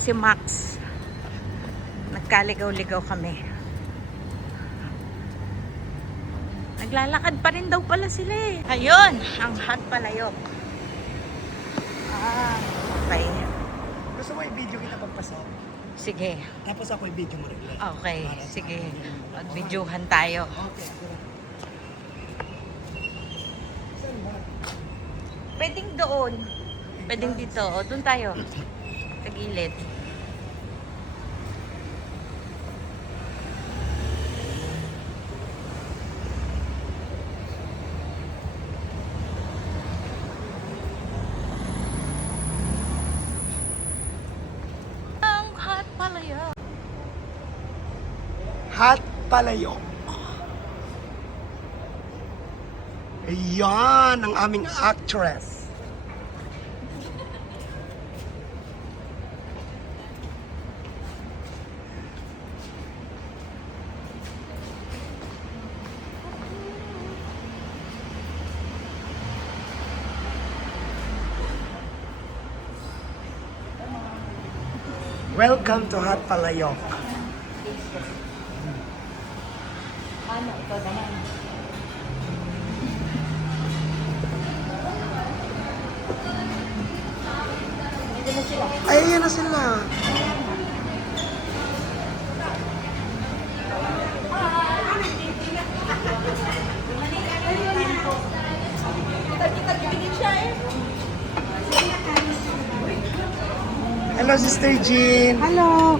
si Max. Nagkaligaw-ligaw kami. Naglalakad pa rin daw pala sila eh. Ayun, ang Hot Palayok. Okay. Gusto mo i-video kita pagpasok? Sige. Tapos ako i-video mo rin. Okay, sige. Mag-videohan tayo. Okay. Saan ba? Pwedeng doon. Pwedeng dito. O, doon tayo. Sa gilid. Ang Hot Palayok. Hot Palayok. Ayan ang aming actress. Welcome to Hot Palayok. Ano, ito naman. Ito na sila. Ay, ayan na sila. Hello, Sister Jean. Hello.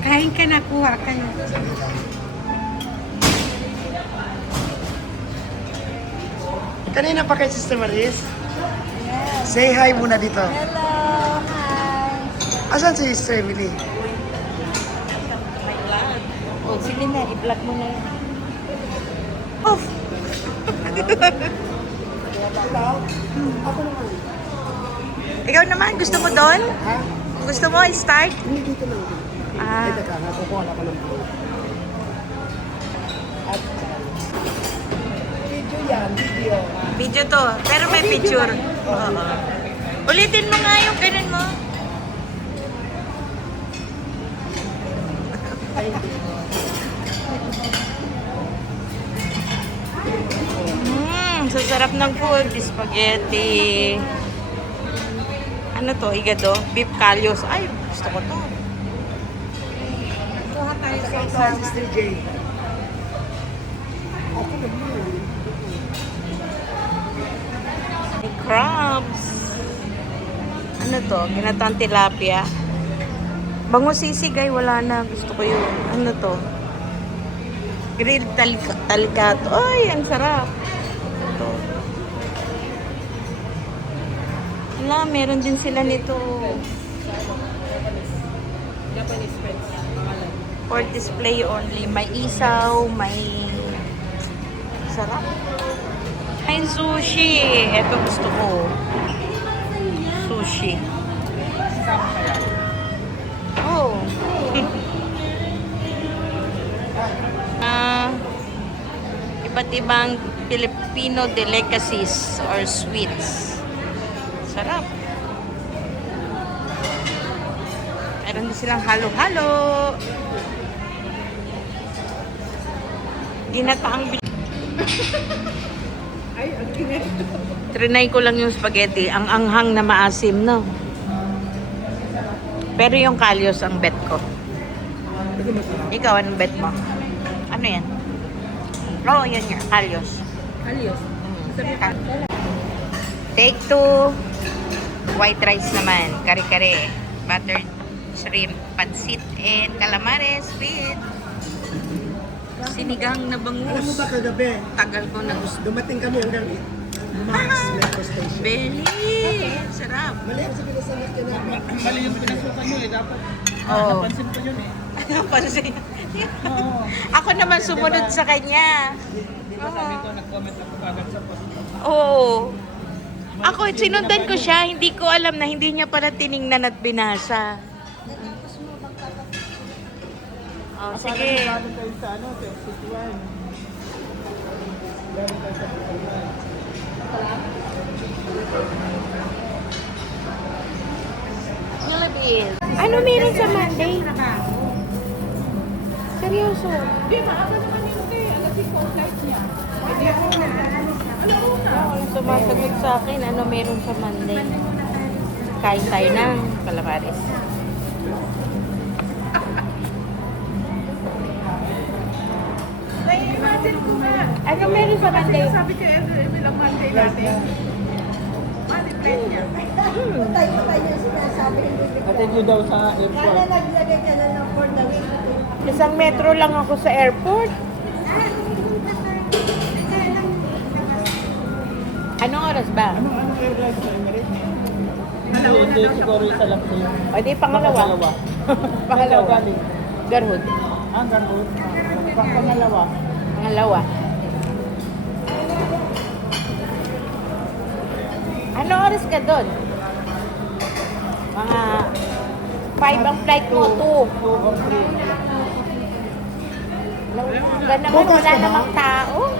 Kain ka na, kuha ka na. Kanina pa kay Sister Maris? Say hi muna dito. Hello, hi. Asan si Sister Emily? May vlog. O, sige na, i-vlog mo na yun. Off! Ako naman. Ikaw naman, gusto mo doon? Ha? Gusto mo i-start? Hindi dito lang. Ah. Ay, teka, nakukuha na ko ng vlog. At video yan, video. Video to. Pero may picture. Oo. Ulitin mo nga yung ganun mo. Sasarap ng food. Spaghetti. Ano to? Igado? Beef kalyos. Ay, gusto ko to. Kuha tayo sa Ito, isa. Sister J. Ako naman. May crabs. Ano to? Ginatang tilapia. Bango sisig ay wala na. Gusto ko yun. Ano to? Grilled talikato. Ay, ang sarap. Ito. Wala, meron din sila nito. For display only. May isaw, may sarap. May sushi. Ito gusto ko. Sushi. Oh. Iba't ibang Filipino delicacies or sweets. Sarap. Meron din silang halo-halo. Ginataang Ay, ang kinito. Trinay ko lang yung spaghetti. Ang anghang na maasim, no? Pero yung kalyos ang bet ko. Ikaw, anong bet mo? Ano yan? Oo, yan yan. Kalyos. Alios. Take 2. White rice naman. Kare-kare. Buttered shrimp. Pansit and calamares with sinigang na Alam mo bangus. ba kagabi, Tagal ko na gusto. dumating kami hanggang Max Metro Station. Beli! Sarap. Mali ang sabi na sa akin namin. Mali yung pinasukan nyo eh, dapat. Oo. Napansin ko yun eh. Pansin. Oo. Ako naman sumunod sa kanya. Di ba sabi ko, nag-comment ako agad sa post. Oo. Ako, sinundan ko siya. Hindi ko alam na hindi niya pala tiningnan at binasa. Oh, sige. Galing tayo sa ano, Texas One. Galing tayo sa Texas One. Philippines. Ano meron sa Monday? Seryoso? Di ba? Aga naman yun eh. Alas 5 flight niya. Hindi ako Walang sumasagot sa akin. Ano meron sa Monday? Kain tayo ng calamares. Nai-imagine ko nga. Ano meron sa Monday? Sabi ko, bilang Monday natin. Monday flight niya. Atid nyo daw sa airport. Isang metro lang ako sa airport. Anong oras ba? Anong airline sa Emirates? Hindi, siguro isa lang po yun. O di pangalawa. Pangalawa. Galing. Garhood. Ah, ganun. Pangalawa. Pangalawa. Ano oras ka doon? Mga 5 ang flight mo, 2. 2 or 3. Hanggang naman Bukas wala ka ba? namang tao.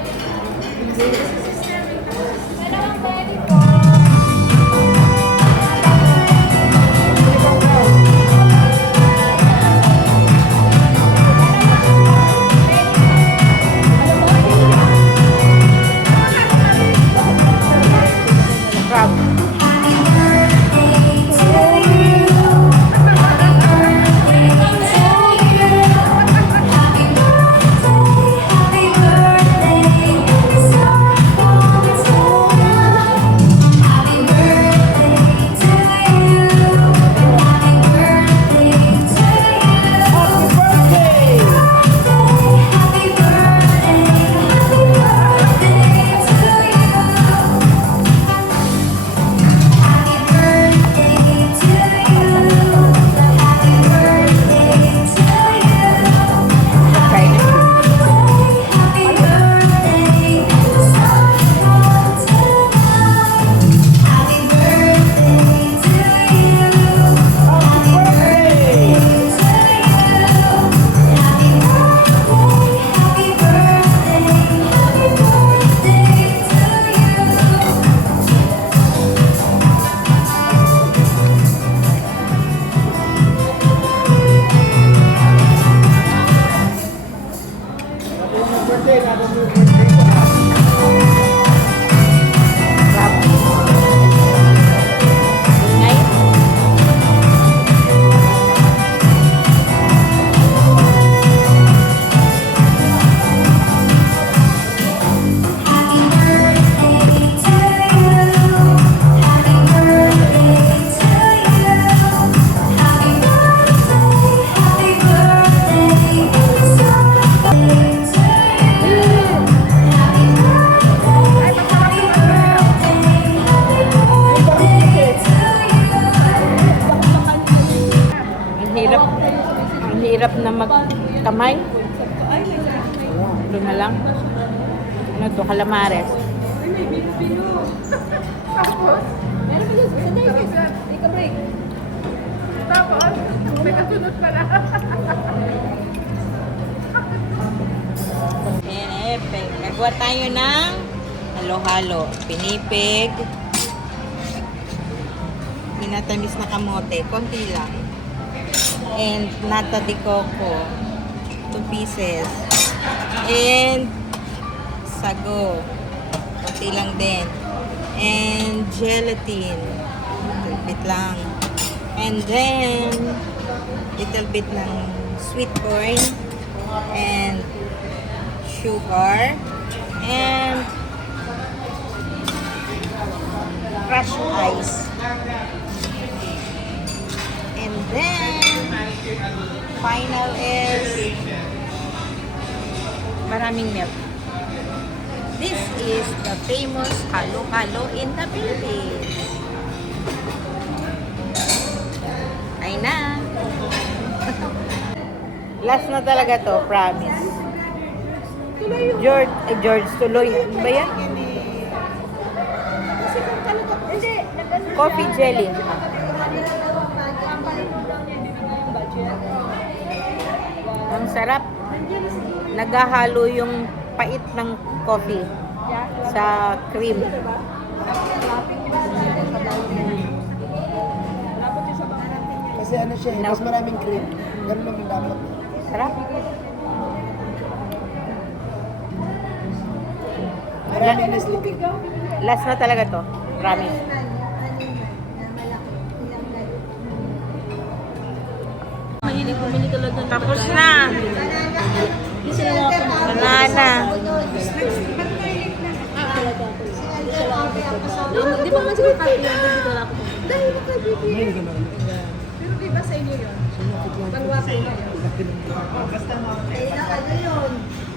Crowd. Ang hirap na magkamay. Ito na lang. Ano to? Calamares. Tapos, may kasunod pala. Nagawa tayo ng halo-halo. Pinipig. Minatamis na kamote. Konti lang. And nata de coco. 2 pieces. And sago. Konti lang din. And gelatin. Little bit lang. And then little bit ng sweet corn. And sugar. And crushed ice. And then final is maraming milk. This is the famous halo-halo in the Philippines. Ay na. Last na talaga to, promise. George, tuloy. Ano ba yan? Coffee jelly. Ang sarap. Naghahalo yung pait ng coffee sa cream. Kasi ano siya eh, mas maraming cream. Ganun naman dapat. Sarap. Maraming na sleeping. Last na talaga to. Promise. Mahilig bumili talaga ng Tapos na. Hindi sila wala Banana. Di ba kasi kung kape yan, dito wala ako.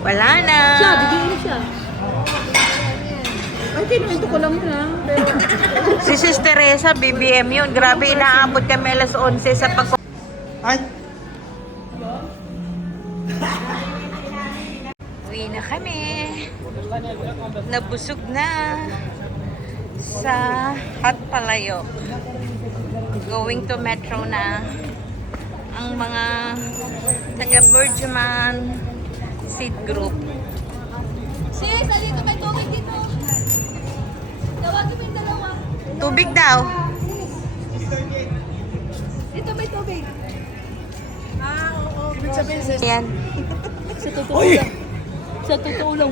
Wala na. Siya, bigyan mo siya. Ay, kinuwento ko lang yun ha. Pero, Si Sis Teresa, BBM yun. Grabe, inaabot kami alas 11 sa pag... Ay! Uwi na kami. Nabusog na sa Hot Palayok. Going to Metro na ang mga taga-Bergman Seed Group. sis, alito may tubig dito. Tawagin mo yung dalawa. Tubig daw. Dito may tubig. Ibig sabihin sis, Yan. Sa totoo lang. Sa totoo lang,